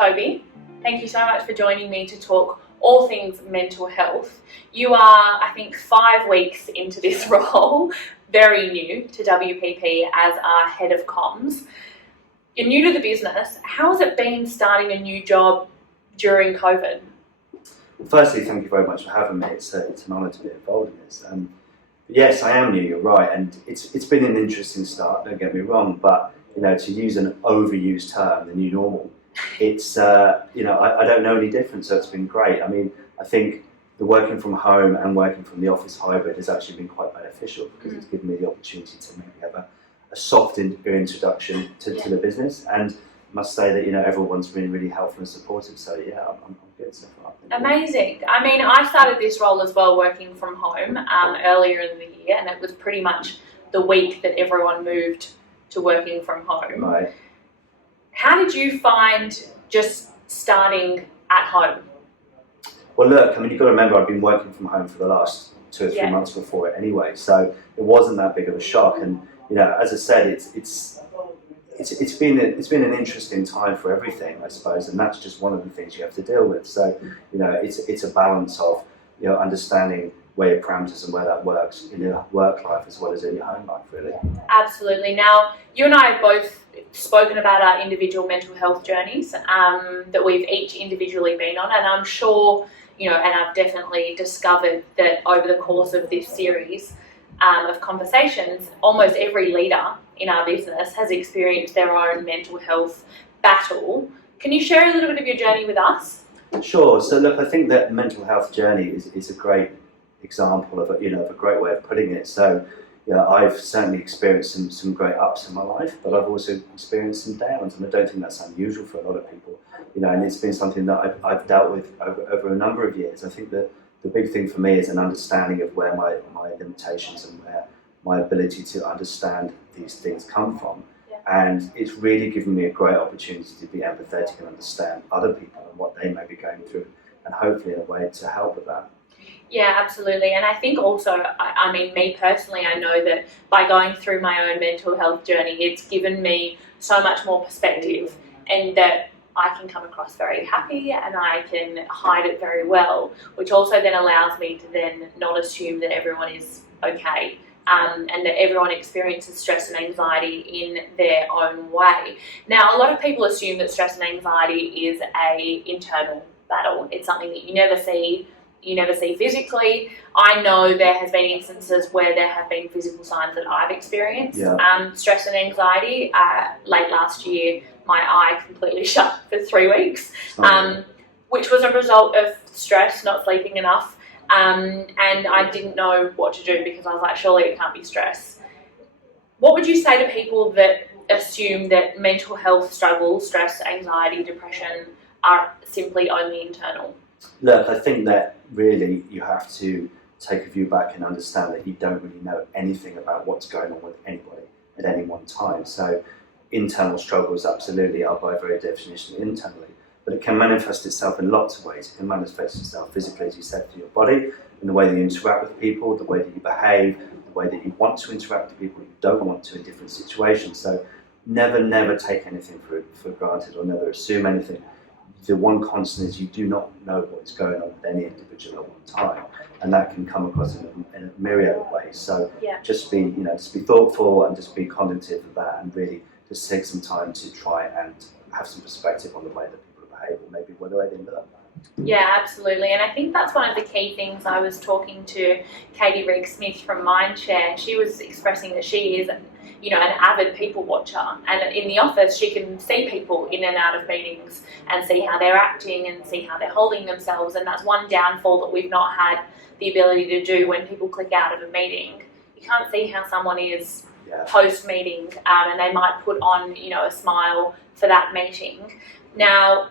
Toby. Thank you so much for joining me to talk all things mental health. You are, I think, 5 weeks into this role, very new to WPP as our head of comms. You're new to the business. How has it been starting a new job during COVID? Firstly, thank you very much for having me. It's an honour to be involved in this. Yes, I am new, you're right, and it's been an interesting start, don't get me wrong, but to use an overused term, the new normal, it's, I don't know any different, so it's been great. I mean, I think the working from home and working from the office hybrid has actually been quite beneficial because it's given me the opportunity to maybe have a soft introduction to the business, and I must say that everyone's been really helpful and supportive, so yeah, I'm good so far. Amazing. I mean, I started this role as well working from home earlier in the year, and it was pretty much the week that everyone moved to working from home. Right. How did you find just starting at home? Well, look, I mean, you've got to remember I've been working from home for the last 2 or 3 months before it anyway, so it wasn't that big of a shock. And as I said, it's been an interesting time for everything, I suppose, and that's just one of the things you have to deal with. So it's a balance of understanding where your parameters and where that works in your work life as well as in your home life, really. Absolutely. Now, you and I have both spoken about our individual mental health journeys that we've each individually been on, and I'm sure and I've definitely discovered that over the course of this series of conversations, almost every leader in our business has experienced their own mental health battle. Can you share a little bit of your journey with us? Sure. So look, I think that mental health journey is a great example of a great way of putting it. So I've certainly experienced some great ups in my life, but I've also experienced some downs, and I don't think that's unusual for a lot of people. And it's been something that I've dealt with over a number of years. I think that the big thing for me is an understanding of where my limitations and where my ability to understand these things come from. Yeah. And it's really given me a great opportunity to be empathetic and understand other people and what they may be going through, and hopefully in a way to help with that. Yeah, absolutely. And I think also, I mean, me personally, I know that by going through my own mental health journey, it's given me so much more perspective, and that I can come across very happy and I can hide it very well, which also then allows me to then not assume that everyone is okay, and that everyone experiences stress and anxiety in their own way. Now, a lot of people assume that stress and anxiety is an internal battle. It's something that you never see physically. I know there has been instances where there have been physical signs that I've experienced. Yeah. Stress and anxiety. Late last year, my eye completely shut for 3 weeks, which was a result of stress, not sleeping enough, and I didn't know what to do because I was like, surely it can't be stress. What would you say to people that assume that mental health struggles, stress, anxiety, depression, are simply only internal? Look, I think that really you have to take a view back and understand that you don't really know anything about what's going on with anybody at any one time. So internal struggles absolutely are by very definition internally, but it can manifest itself in lots of ways. It can manifest itself physically, as you said, to your body, in the way that you interact with people, the way that you behave, the way that you want to interact with people you don't want to in different situations. So never take anything for granted, or never assume anything. The one constant is you do not know what's going on with any individual at one time, and that can come across in a myriad of ways. So just be thoughtful and just be cognitive of that, and really just take some time to try and have some perspective on the way that people behave, or maybe the way they live. Yeah, absolutely. And I think that's one of the key things. I was talking to Katie Rigg-Smith from Mindshare, and she was expressing that she is an avid people watcher, and in the office she can see people in and out of meetings and see how they're acting and see how they're holding themselves, and that's one downfall that we've not had the ability to do when people click out of a meeting. You can't see how someone is post-meeting, and they might put on a smile for that meeting. Now,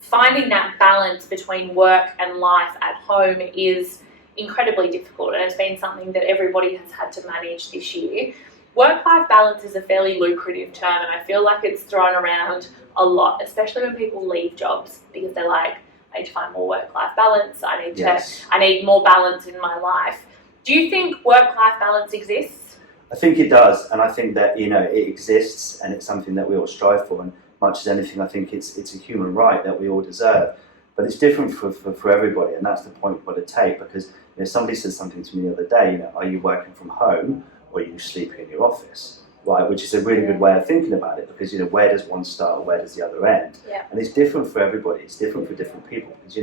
finding that balance between work and life at home is incredibly difficult, and it's been something that everybody has had to manage this year. Work-life balance is a fairly lucrative term, and I feel like it's thrown around a lot, especially when people leave jobs, because they're like, I need to find more work-life balance, I need more balance in my life. Do you think work-life balance exists? I think it does, and I think that it exists, and it's something that we all strive for. And much as anything, I think it's a human right that we all deserve. But it's different for everybody, and that's the point we've got to take, because somebody said something to me the other day, are you working from home or are you sleeping in your office? Right, which is a really good way of thinking about it, because where does one start and where does the other end? Yeah. And it's different for everybody, it's different for different people, because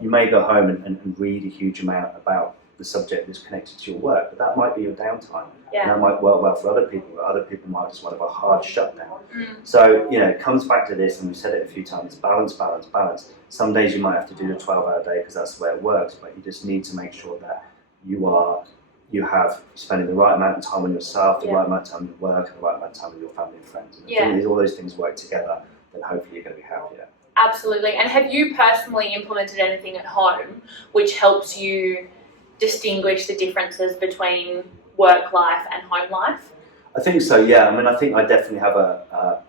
you may go home and read a huge amount about the subject that's connected to your work, but that might be your downtime. Yeah. And that might work well for other people, but other people might just want to have a hard shutdown. So, it comes back to this, and we've said it a few times, balance, balance, balance. Some days you might have to do a 12-hour day because that's the way it works, but you just need to make sure that you have spending the right amount of time on yourself, the right amount of time on your work, and the right amount of time with your family and friends. And if all those things work together, then hopefully you're going to be happier. Absolutely. And have you personally implemented anything at home which helps you distinguish the differences between work life and home life? I think so, yeah. I think I definitely have a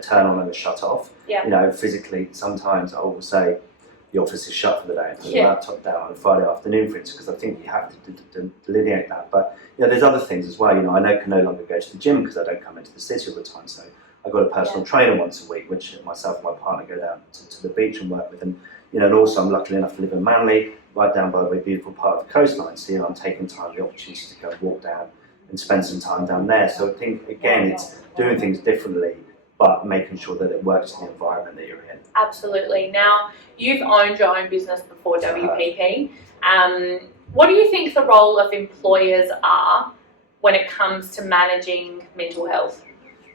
turn on and a shut off. Yeah. Physically, sometimes I will say the office is shut for the day and put the laptop down on a Friday afternoon, for instance, because I think you have to delineate that. But there's other things as well. I can no longer go to the gym because I don't come into the city all the time. So I've got a personal trainer once a week, which myself and my partner go down to the beach and work with. And also I'm lucky enough to live in Manly, right down by a very beautiful part of the coastline. So I'm taking time, the opportunity to go walk down and spend some time down there. So I think, again, it's doing things differently, but making sure that it works in the environment that you're in. Absolutely. Now, you've owned your own business before WPP. What do you think the role of employers are when it comes to managing mental health?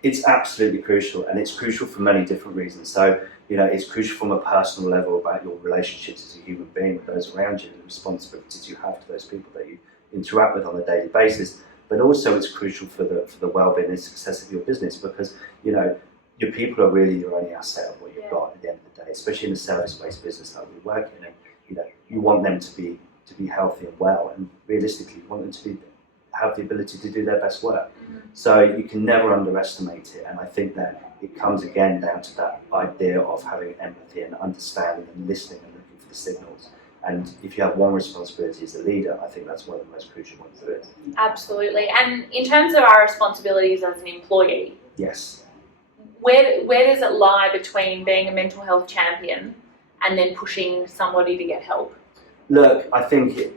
It's absolutely crucial, and it's crucial for many different reasons. So, it's crucial from a personal level about your relationships as a human being with those around you, and the responsibilities you have to those people that you interact with on a daily basis. But also it's crucial for the well-being and success of your business, because, your people are really your only asset of what you've got at the end of the day, especially in a service-based business that we work in. And, you want them to be healthy and well, and realistically you want them to have the ability to do their best work. So you can never underestimate it, and I think that it comes again down to that idea of having empathy and understanding and listening and looking for the signals. And if you have one responsibility as a leader, I think that's one of the most crucial ones there is. Absolutely. And in terms of our responsibilities as an employee, yes, where does it lie between being a mental health champion and then pushing somebody to get help? Look, I think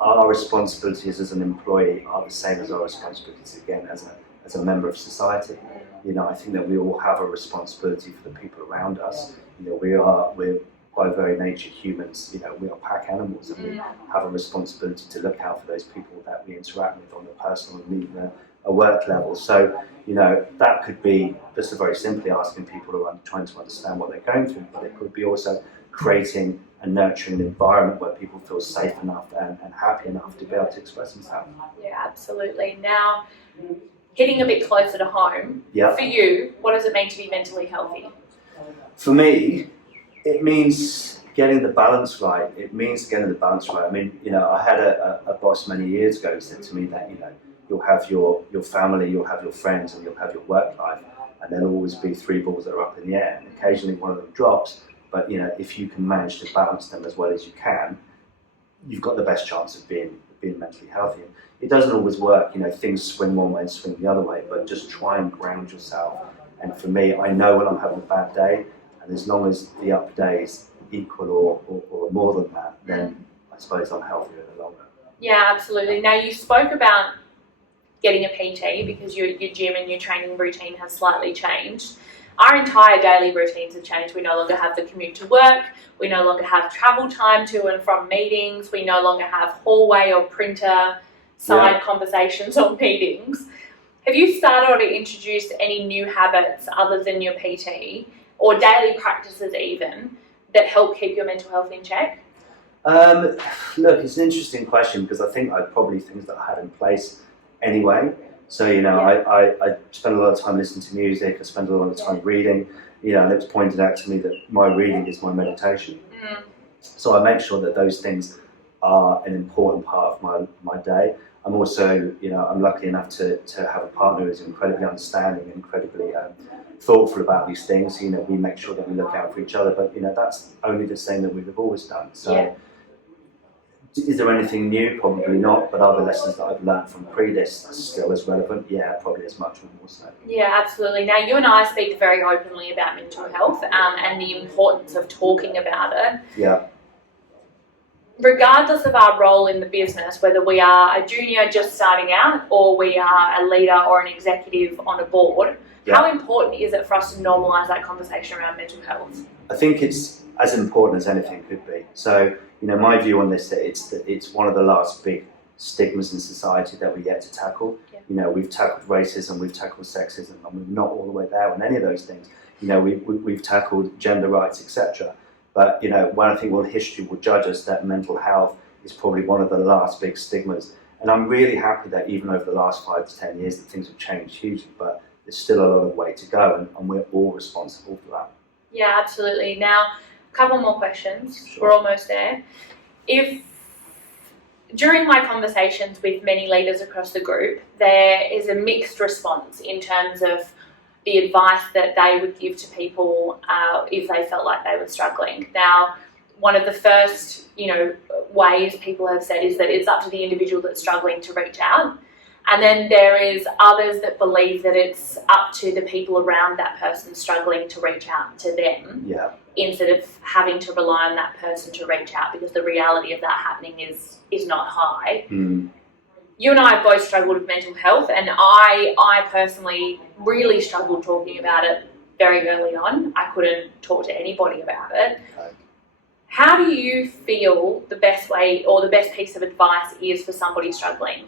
our responsibilities as an employee are the same as our responsibilities again as a member of society. I think that we all have a responsibility for the people around us. We're by very nature humans. We are pack animals, and we have a responsibility to look out for those people that we interact with on a personal and even a work level. So that could be just very simply asking people around, trying to understand what they're going through, but it could be also creating and nurturing an environment where people feel safe enough and happy enough to be able to express themselves. Yeah, absolutely. Now, hitting a bit closer to home, for you, what does it mean to be mentally healthy? For me, it means getting the balance right. I had a boss many years ago who said to me that, you'll have your family, you'll have your friends, and you'll have your work life, and there'll always be three balls that are up in the air, and occasionally one of them drops. But if you can manage to balance them as well as you can, you've got the best chance of being mentally healthy. And it doesn't always work, things swing one way and swing the other way, but just try and ground yourself. And for me, I know when I'm having a bad day, and as long as the up days equal or more than that, then I suppose I'm healthier in the long run. Yeah, absolutely. Now, you spoke about getting a PT because your gym and your training routine has slightly changed. Our entire daily routines have changed. We no longer have the commute to work. We no longer have travel time to and from meetings. We no longer have hallway or printer side conversations or meetings. Have you started or introduced any new habits other than your PT or daily practices even that help keep your mental health in check? Look, it's an interesting question, because I think probably things that I had in place anyway. So, I spend a lot of time listening to music, I spend a lot of time reading, and it was pointed out to me that my reading is my meditation. So I make sure that those things are an important part of my day. I'm also, I'm lucky enough to have a partner who's incredibly understanding, incredibly thoughtful about these things. We make sure that we look out for each other, but that's only the same that we've always done. So Is there anything new? Probably not, but are the lessons that I've learned from this still as relevant? Yeah, probably as much or more so. Yeah, absolutely. Now, you and I speak very openly about mental health and the importance of talking about it. Yeah. Regardless of our role in the business, whether we are a junior just starting out or we are a leader or an executive on a board, how important is it for us to normalise that conversation around mental health? I think it's as important as anything could be. So, my view on this, it's one of the last big stigmas in society that we get to tackle. Yeah. We've tackled racism, we've tackled sexism, and we're not all the way there on any of those things. We've tackled gender rights, etc. But, when I think history will judge us, that mental health is probably one of the last big stigmas. And I'm really happy that even over the last 5 to 10 years, that things have changed hugely, but there's still a lot of way to go, and we're all responsible for that. Yeah, absolutely. Now, a couple more questions. Sure. We're almost there. If during my conversations with many leaders across the group, there is a mixed response in terms of the advice that they would give to people if they felt like they were struggling. Now, one of the first, ways people have said is that it's up to the individual that's struggling to reach out. And then there is others that believe that it's up to the people around that person struggling to reach out to them. Yeah. Instead of having to rely on that person to reach out, because the reality of that happening is not high. Mm. You and I have both struggled with mental health, and I personally really struggled talking about it very early on. I couldn't talk to anybody about it. Okay. How do you feel the best way or the best piece of advice is for somebody struggling?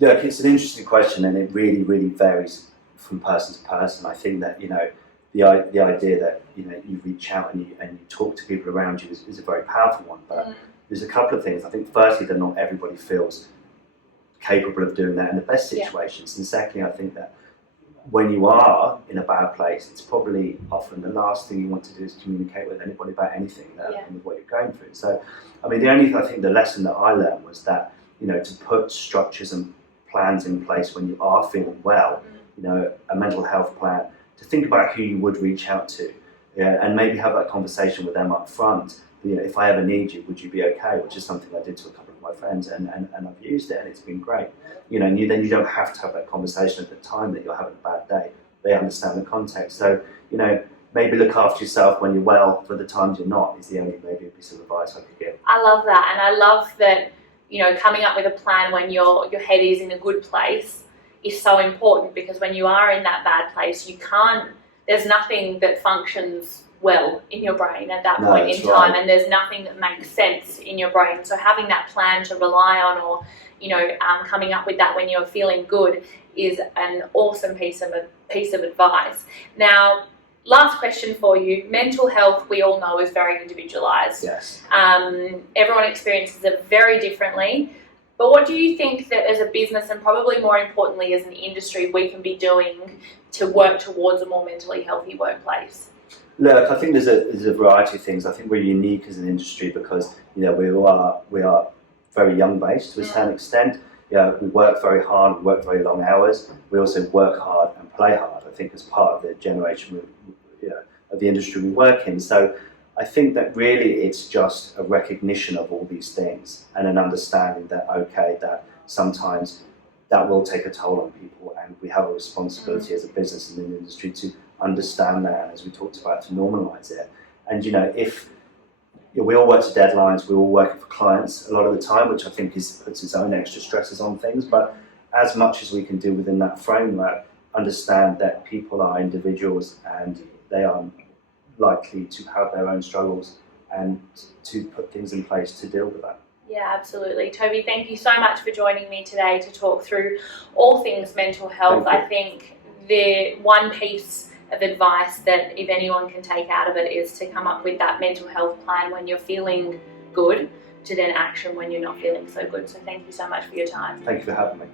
Yeah, it's an interesting question, and it really, really varies from person to person. I think that, the idea that, you reach out and you talk to people around you is a very powerful one. But there's a couple of things. I think firstly that not everybody feels capable of doing that in the best situations. Yeah. And secondly, I think that when you are in a bad place, it's probably often the last thing you want to do is communicate with anybody about anything and what you're going through. So, the lesson that I learned was that, to put structures and plans in place when you are feeling well, a mental health plan, to think about who you would reach out to, and maybe have that conversation with them up front. If I ever need you, would you be okay? Which is something I did to a couple of my friends, and I've used it, and it's been great. And then you don't have to have that conversation at the time that you're having a bad day. They understand the context. So, maybe look after yourself when you're well for the times you're not is the only maybe a piece of advice I could give. I love that, and I love that, coming up with a plan when your head is in a good place is so important, because when you are in that bad place, there's nothing that functions well in your brain at that point in time, and there's nothing that makes sense in your brain. So having that plan to rely on, or coming up with that when you're feeling good, is an awesome piece of advice. Now, last question for you. Mental health, we all know, is very individualised. Yes. Everyone experiences it very differently. But what do you think that as a business, and probably more importantly as an industry, we can be doing to work towards a more mentally healthy workplace? Look, I think there's a variety of things. I think we're unique as an industry because we are very young based to a certain extent. We work very hard, we work very long hours. We also work hard and play hard, I think, as part of the generation of the industry we work in. So I think that really it's just a recognition of all these things and an understanding that, that sometimes that will take a toll on people, and we have a responsibility as a business and an industry to understand that, and as we talked about, to normalise it. And if we all work to deadlines, we're all working for clients a lot of the time, which I think puts its own extra stresses on things. But as much as we can do within that framework, understand that people are individuals and they are likely to have their own struggles, and to put things in place to deal with that. Yeah, absolutely. Toby, thank you so much for joining me today to talk through all things mental health. I think the one piece of advice that if anyone can take out of it is to come up with that mental health plan when you're feeling good, to then action when you're not feeling so good. So thank you so much for your time. Thank you for having me.